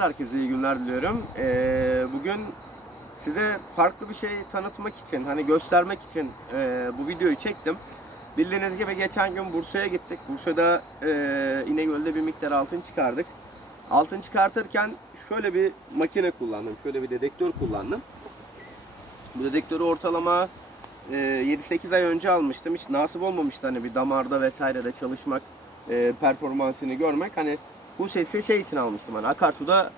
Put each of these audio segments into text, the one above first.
Herkese iyi günler diliyorum. Ee, bugün size farklı bir şey tanıtmak için, hani göstermek için e, bu videoyu çektim. Bildiğiniz gibi geçen gün Bursa'ya gittik. Bursa'da e, İnegöl'de bir miktar altın çıkardık. Altın çıkartırken şöyle bir makine kullandım, şöyle bir dedektör kullandım. Bu dedektörü ortalama e, 7-8 ay önce almıştım. Hiç nasip olmamıştı hani bir damarda vesairede çalışmak, e, performansını görmek. Hani bu sesi şey için almıştım hani akarsuda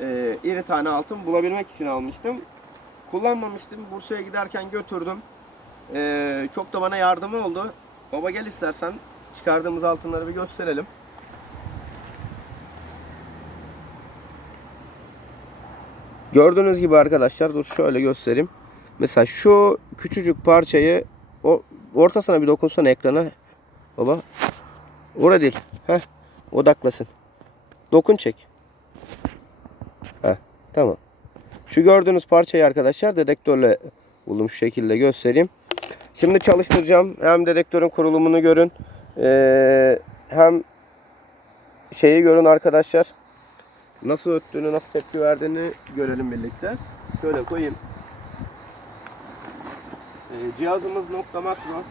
e, iri tane altın bulabilmek için almıştım. Kullanmamıştım. Bursa'ya giderken götürdüm. E, çok da bana yardımı oldu. Baba gel istersen çıkardığımız altınları bir gösterelim. Gördüğünüz gibi arkadaşlar dur şöyle göstereyim. Mesela şu küçücük parçayı o ortasına bir dokunsana ekrana. Baba. Orada değil. Heh. Odaklasın. Dokun çek. Heh, tamam. Şu gördüğünüz parçayı arkadaşlar dedektörle buldum şu şekilde göstereyim. Şimdi çalıştıracağım. Hem dedektörün kurulumunu görün. Ee, hem şeyi görün arkadaşlar. Nasıl öttüğünü, nasıl tepki verdiğini görelim birlikte. Şöyle koyayım. Ee, cihazımız nokta makro.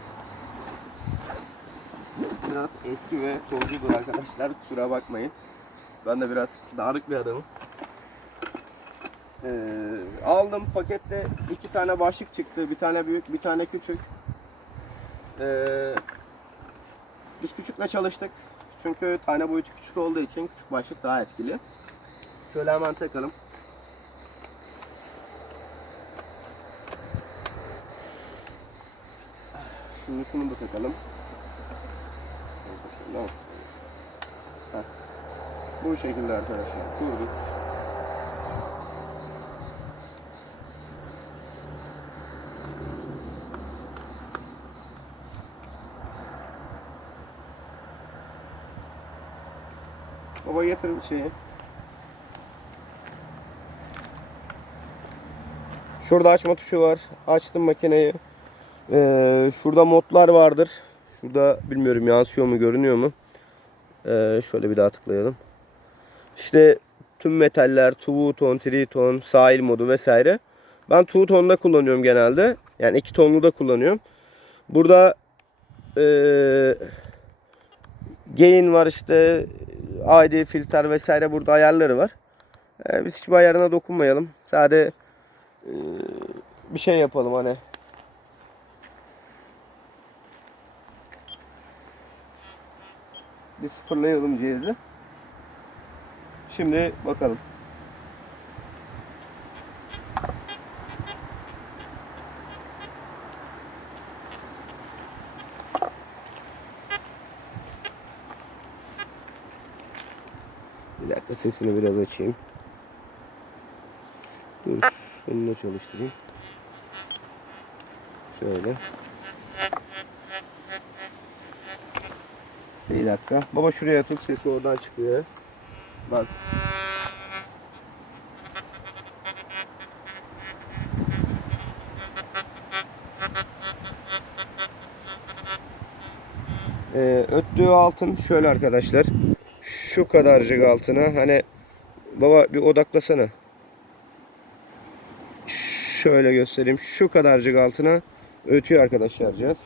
Biraz eski ve tozludur arkadaşlar. Kusura bakmayın. Ben de biraz dağınık bir adamım. Ee, aldım pakette iki tane başlık çıktı. Bir tane büyük, bir tane küçük. Ee, biz küçükle çalıştık. Çünkü tane boyutu küçük olduğu için küçük başlık daha etkili. Şöyle hemen takalım. Şimdi şunu da takalım. Heh. Bu şekilde arkadaşlar. Kurduk. Baba bir şeyi. Şurada açma tuşu var. Açtım makineyi. Ee, şurada modlar vardır. Şurada bilmiyorum yansıyor mu görünüyor mu? Ee, şöyle bir daha tıklayalım. İşte tüm metaller, two ton, three ton, sahil modu vesaire. Ben two tonda kullanıyorum genelde. Yani iki tonlu da kullanıyorum. Burada ee, gain var işte ID filtre vesaire burada ayarları var. Ee, biz hiçbir ayarına dokunmayalım. Sadece ee, bir şey yapalım hani Bir sıfırlayalım cihazı. Şimdi bakalım. Bir dakika sesini biraz açayım. Dur, şunu çalıştırayım. Şöyle. Bir dakika. Baba şuraya tut sesi oradan çıkıyor. Bak. Ee, öttüğü altın şöyle arkadaşlar. Şu kadarcık altına hani baba bir odaklasana. Şöyle göstereyim. Şu kadarcık altına ötüyor arkadaşlar cihaz.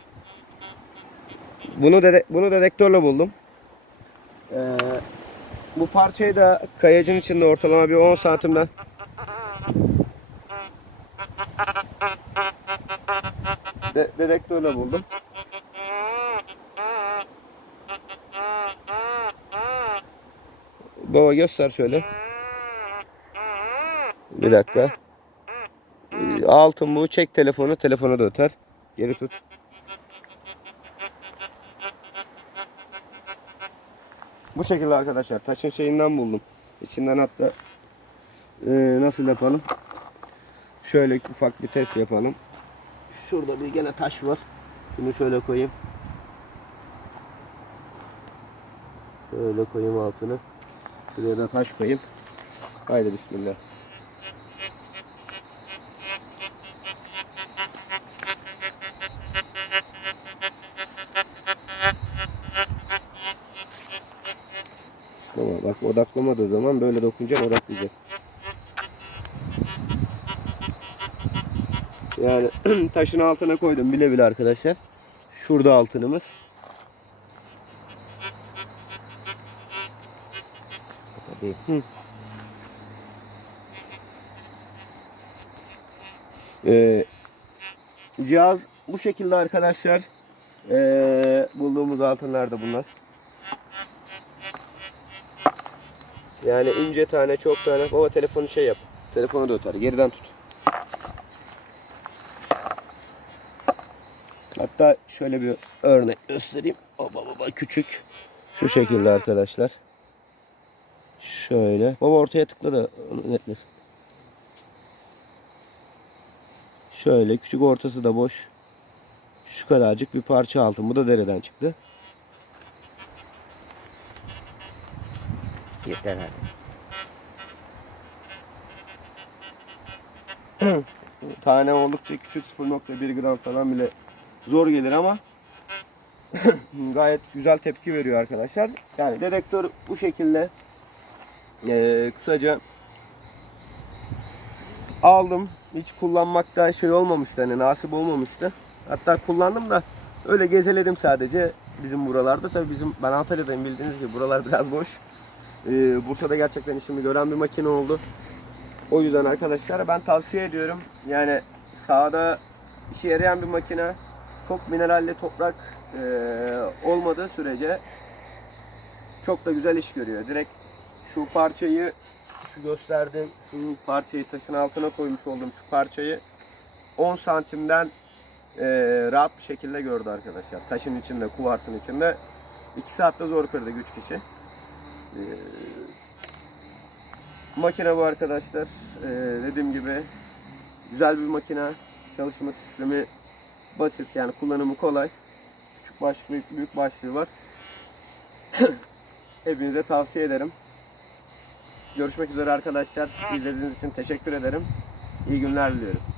Bunu dede bunu dedektörle buldum. Ee, bu parçayı da kayacın içinde ortalama bir 10 santimden de dedektörle buldum. Baba göster şöyle. Bir dakika. Ee, Altın bu çek telefonu telefonu da öter. Geri tut. Bu şekilde arkadaşlar taşın şeyinden buldum. İçinden hatta e, nasıl yapalım? Şöyle ufak bir test yapalım. Şurada bir gene taş var. Bunu şöyle koyayım. Şöyle koyayım altını. Şuraya da taş koyayım. Haydi bismillah. Bak odaklamadığı zaman böyle dokunacaksın odaklayacak. Yani taşın altına koydum bile bile arkadaşlar. Şurada altınımız. Hı. Ee, cihaz bu şekilde arkadaşlar. Ee, bulduğumuz altınlar da bunlar. Yani ince tane çok tane. Baba telefonu şey yap. Telefonu da öter. Geriden tut. Hatta şöyle bir örnek göstereyim. Baba baba küçük. Şu şekilde arkadaşlar. Şöyle. Baba ortaya tıkla da netlesin. Şöyle küçük ortası da boş. Şu kadarcık bir parça altın. Bu da dereden çıktı. Yeter hadi. Tane oldukça küçük 0.1 gram falan bile zor gelir ama gayet güzel tepki veriyor arkadaşlar. Yani dedektör bu şekilde Ee, kısaca aldım. Hiç kullanmakta şey olmamıştı hani nasip olmamıştı. Hatta kullandım da öyle gezeledim sadece bizim buralarda. Tabii bizim ben Antalya'dayım bildiğiniz gibi buralar biraz boş. Ee, Bursa'da gerçekten işimi gören bir makine oldu. O yüzden arkadaşlar ben tavsiye ediyorum. Yani sahada işe yarayan bir makine. Çok mineralle toprak e, olmadığı sürece çok da güzel iş görüyor. Direkt şu parçayı şu gösterdiğim şu parçayı taşın altına koymuş olduğum şu parçayı 10 santimden e, rahat bir şekilde gördü arkadaşlar. Taşın içinde, kuvarsın içinde. 2 saatte zor kırdı güç kişi. E, makine bu arkadaşlar. E, dediğim gibi güzel bir makine. Çalışma sistemi basit yani kullanımı kolay. Küçük başlık, büyük, büyük başlığı var. Hepinize tavsiye ederim. Görüşmek üzere arkadaşlar. İzlediğiniz için teşekkür ederim. İyi günler diliyorum.